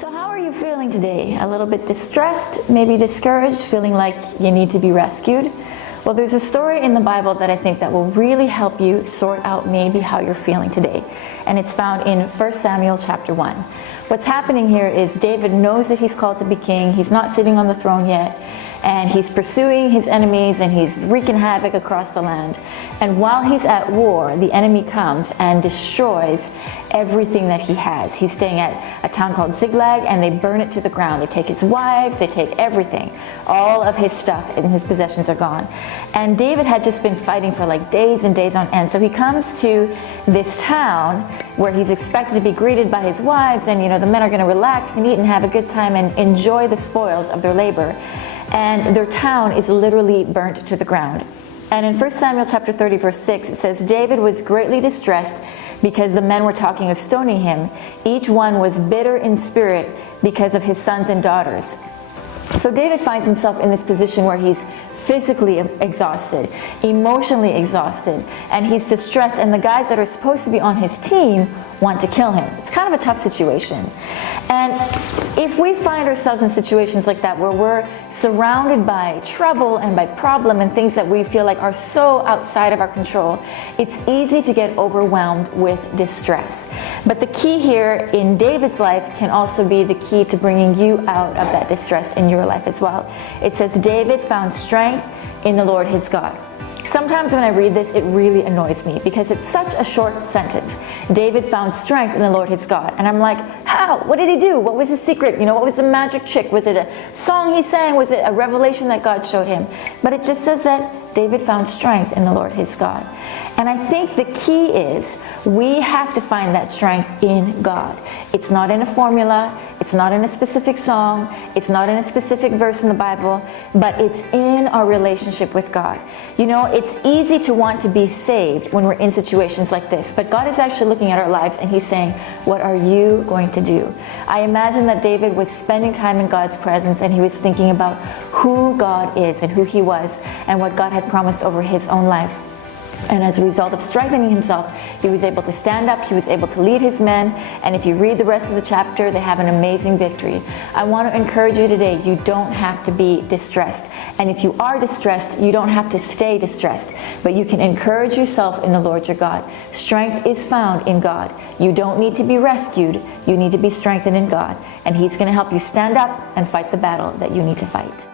So how are you feeling today? A little bit distressed, maybe discouraged, feeling like you need to be rescued? Well, there's a story in the Bible that I think that will really help you sort out maybe how you're feeling today. And it's found in 1 Samuel chapter 1. What's happening here is David knows that he's called to be king. He's not sitting on the throne yet. And he's pursuing his enemies and he's wreaking havoc across the land. And while he's at war, the enemy comes and destroys everything that he has. He's staying at a town called Ziklag and they burn it to the ground. They take his wives, they take everything. All of his stuff and his possessions are gone. And David had just been fighting for like days and days on end. So he comes to this town where he's expected to be greeted by his wives and the men are going to relax and eat and have a good time and enjoy the spoils of their labor. And their town is literally burnt to the ground. And in 1 Samuel chapter 30 verse 6 it says, David was greatly distressed because the men were talking of stoning him. Each one was bitter in spirit because of his sons and daughters. So David finds himself in this position where he's physically exhausted, emotionally exhausted, and he's distressed, and the guys that are supposed to be on his team want to kill him. It's kind of a tough situation. And if we find ourselves in situations like that where we're surrounded by trouble and by problem and things that we feel like are so outside of our control, it's easy to get overwhelmed with distress. But the key here in David's life can also be the key to bringing you out of that distress in your life as well. It says, David found strength in the Lord his God. Sometimes when I read this, it really annoys me because it's such a short sentence. David found strength in the Lord his God. And I'm like, how? What did he do? What was his secret? What was the magic trick? Was it a song he sang? Was it a revelation that God showed him? But it just says that David found strength in the Lord his God. And I think the key is we have to find that strength in God. It's not in a formula. It's not in a specific song. It's not in a specific verse in the Bible, but it's in our relationship with God. It's easy to want to be saved when we're in situations like this, but God is actually looking at our lives and he's saying, what are you going to do? I imagine that David was spending time in God's presence and he was thinking about who God is and who he was and what God had promised over his own life. And as a result of strengthening himself, he was able to stand up, he was able to lead his men, and if you read the rest of the chapter, they have an amazing victory. I want to encourage you today, you don't have to be distressed. And if you are distressed, you don't have to stay distressed, but you can encourage yourself in the Lord your God. Strength is found in God. You don't need to be rescued, you need to be strengthened in God, and he's going to help you stand up and fight the battle that you need to fight.